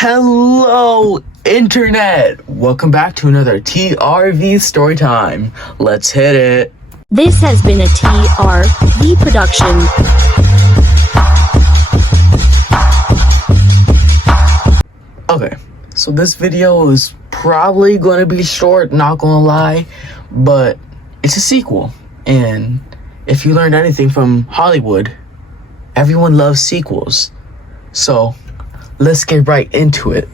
Hello, Internet! Welcome back to another TRV story time. Let's hit it. This has been a TRV production. Okay, so this video is probably going to be short, not going to lie, but it's a sequel. And if you learned anything from Hollywood, everyone loves sequels. So let's get right into it.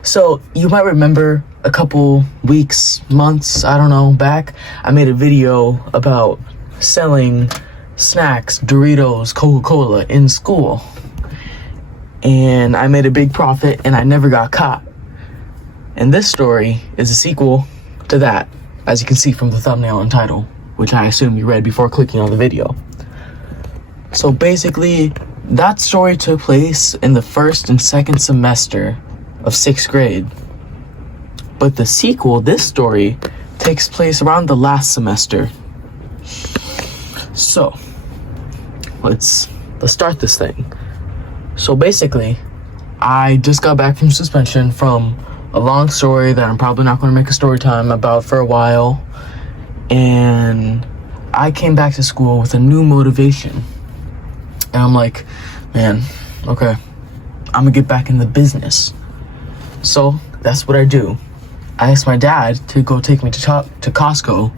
So you might remember a couple weeks, months, I don't know, back, I made a video about selling snacks, Doritos, Coca-Cola in school. And I made a big profit and I never got caught. And this story is a sequel to that, as you can see from the thumbnail and title, which I assume you read before clicking on the video. So basically, that story took place in the first and second semester of 6th grade. But the sequel, this story, takes place around the last semester. So, let's start this thing. So basically, I just got back from suspension from a long story that I'm probably not going to make a story time about for a while. And I came back to school with a new motivation. And I'm like, man, okay, I'm gonna get back in the business. So that's what I do. I asked my dad to go take me to Costco,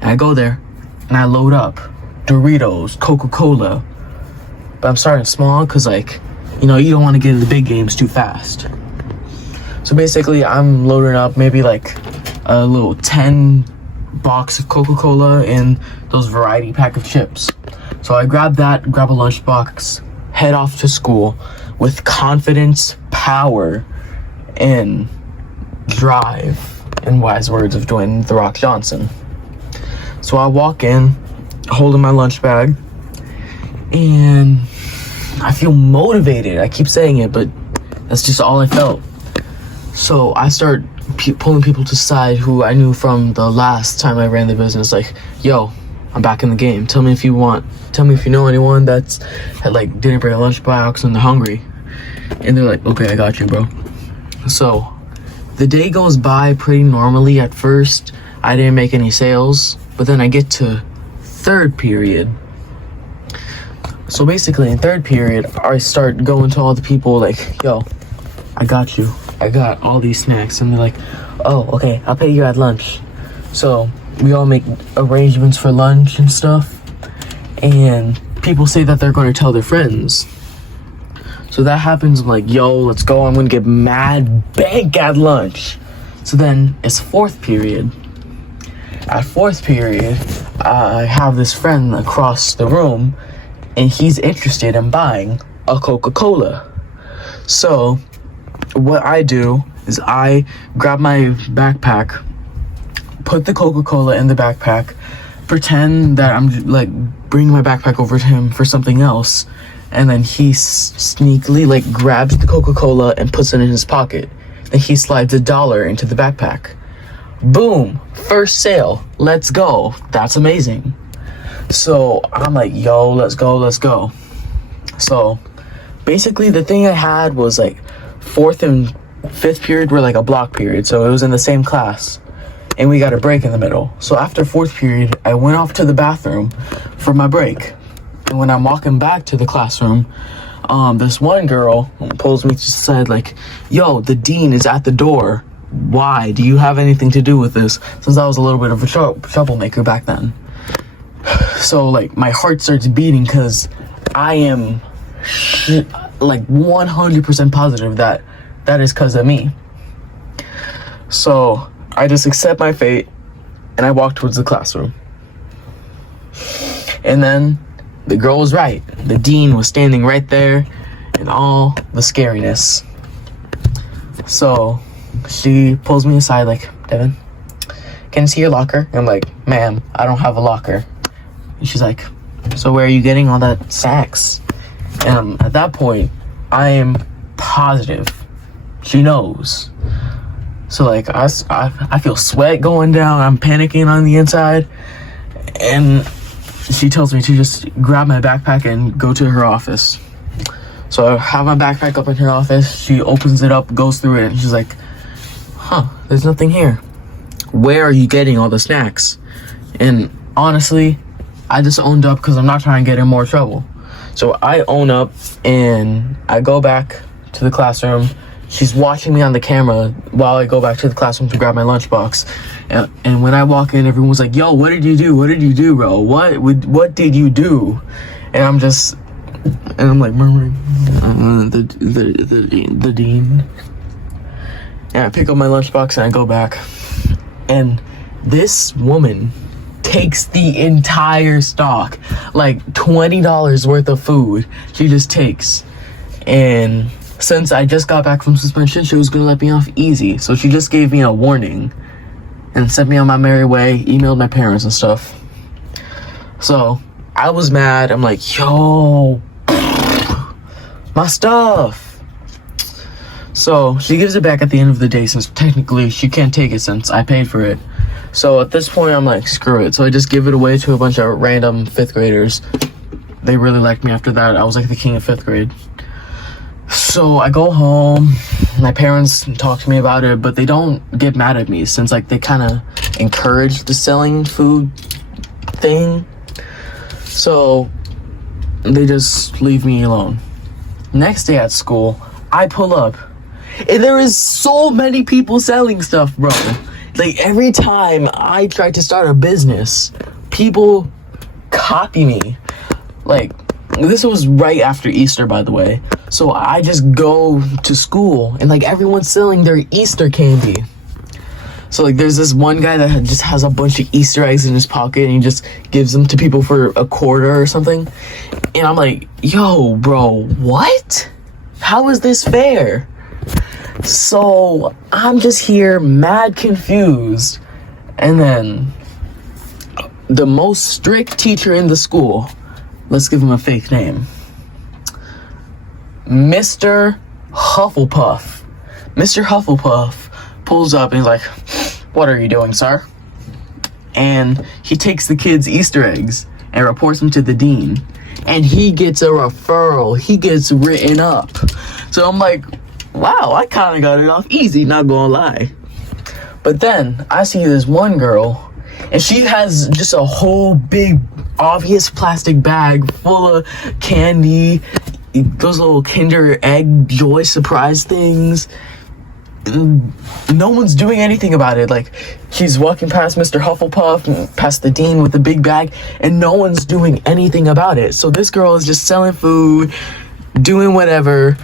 and I go there and I load up Doritos, Coca-Cola. But I'm starting small because, like, you know, you don't want to get into the big games too fast. So basically, I'm loading up maybe like a little 10 box of Coca-Cola and those variety pack of chips. So I grab that, grab a lunchbox, head off to school with confidence, power, and drive, in wise words of Dwayne "The Rock" Johnson. So I walk in, holding my lunch bag, and I feel motivated. I keep saying it, but that's just all I felt. So I start pulling people to the side who I knew from the last time I ran the business, like, yo, I'm back in the game. Tell me if you know anyone that's didn't bring a lunchbox and they're hungry. And they're like, okay, I got you, bro. So the day goes by pretty normally at first. I didn't make any sales, but then I get to third period. So basically in third period, I start going to all the people like, yo, I got you. I got all these snacks. And they're like, oh, okay, I'll pay you at lunch. So we all make arrangements for lunch and stuff. And people say that they're going to tell their friends. So that happens. I'm like, yo, let's go. I'm going to get mad bank at lunch. So then it's fourth period. At fourth period, I have this friend across the room, and he's interested in buying a Coca-Cola. So what I do is I grab my backpack, put the Coca-Cola in the backpack, pretend that I'm like bringing my backpack over to him for something else, and then he sneakily like grabs the Coca-Cola and puts it in his pocket. Then he slides $1 into the backpack. Boom, first sale, let's go. That's amazing. So I'm like, yo, let's go. So basically the thing I had was like fourth and fifth period were like a block period, so it was in the same class. And we got a break in the middle. So after fourth period, I went off to the bathroom for my break. And when I'm walking back to the classroom, this one girl pulls me to the side like, yo, the dean is at the door. Why? Do you have anything to do with this? Since I was a little bit of a troublemaker back then. So like my heart starts beating because I am like 100% positive that is because of me. So I just accept my fate and I walk towards the classroom. And then the girl was right. The dean was standing right there in all the scariness. So she pulls me aside like, Devin, can I see your locker? And I'm like, ma'am, I don't have a locker. And she's like, so where are you getting all that snacks? And at that point, I am positive she knows. So like I feel sweat going down. I'm panicking on the inside, and she tells me to just grab my backpack and go to her office. So I have my backpack up in her office. She opens it up, goes through it, and she's like, huh, there's nothing here. Where are you getting all the snacks? And honestly, I just owned up because I'm not trying to get in more trouble. So I own up and I go back to the classroom. She's watching me on the camera while I go back to the classroom to grab my lunchbox. And when I walk in, everyone's like, yo, what did you do? What did you do, bro? What did you do? And I'm like murmuring, the dean. And I pick up my lunchbox and I go back. And this woman takes the entire stock, like $20 worth of food. She just takes. And since I just got back from suspension, she was gonna let me off easy. So she just gave me a warning and sent me on my merry way, emailed my parents and stuff. So I was mad. I'm like, yo, my stuff. So she gives it back at the end of the day, since technically she can't take it since I paid for it. So at this point, I'm like, screw it. So I just give it away to a bunch of random 5th graders. They really liked me after that. I was like the king of 5th grade. So I go home. My parents talk to me about it, but they don't get mad at me since like they kind of encourage the selling food thing. So they just leave me alone. Next day at school, I pull up and there is so many people selling stuff, bro. Like every time I try to start a business, people copy me. Like this was right after Easter, by the way. So I just go to school and like everyone's selling their Easter candy. So like there's this one guy that just has a bunch of Easter eggs in his pocket and he just gives them to people for a quarter or something. And I'm like, yo, bro, what? How is this fair? So I'm just here mad confused. And then the most strict teacher in the school, let's give him a fake name, Mr. Hufflepuff. Mr. Hufflepuff pulls up and he's like, what are you doing, sir? And he takes the kids' Easter eggs and reports them to the dean. And he gets a referral. He gets written up. So I'm like, wow, I kind of got it off easy, not gonna lie. But then I see this one girl and she has just a whole big obvious plastic bag full of candy, those little Kinder Egg Joy surprise things. No one's doing anything about it. Like she's walking past Mr. Hufflepuff, past the dean with the big bag, and no one's doing anything about it. So this girl is just selling food, doing whatever,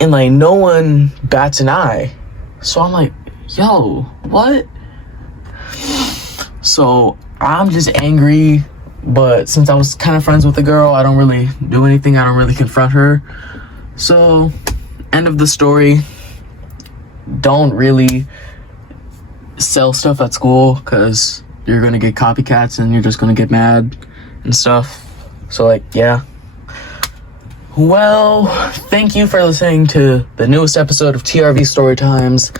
and like no one bats an eye. So I'm like, yo, what? So I'm just angry, but since I was kind of friends with the girl, I don't really do anything. I don't really confront her. So end of the story. Don't really sell stuff at school because you're gonna get copycats and you're just gonna get mad and stuff. So like, yeah. Well, thank you for listening to the newest episode of TRV Storytimes.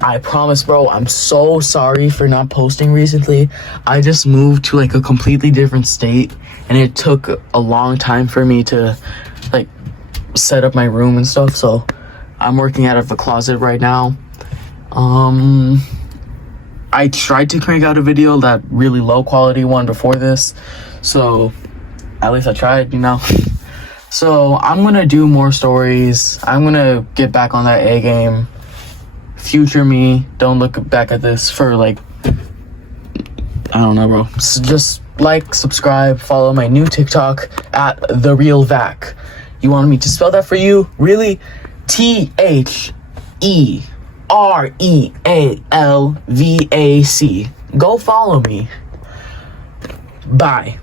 I promise, bro, I'm so sorry for not posting recently. I just moved to like a completely different state and it took a long time for me to like set up my room and stuff. So I'm working out of the closet right now. I tried to crank out a video, that really low quality one before this. So at least I tried, you know. So I'm gonna do more stories. I'm gonna get back on that A game. Future me, don't look back at this for like, I don't know, bro. So just like, subscribe, follow my new TikTok at The Real Vac. You wanted me to spell that for you? Really? TheRealVac. Go follow me. Bye.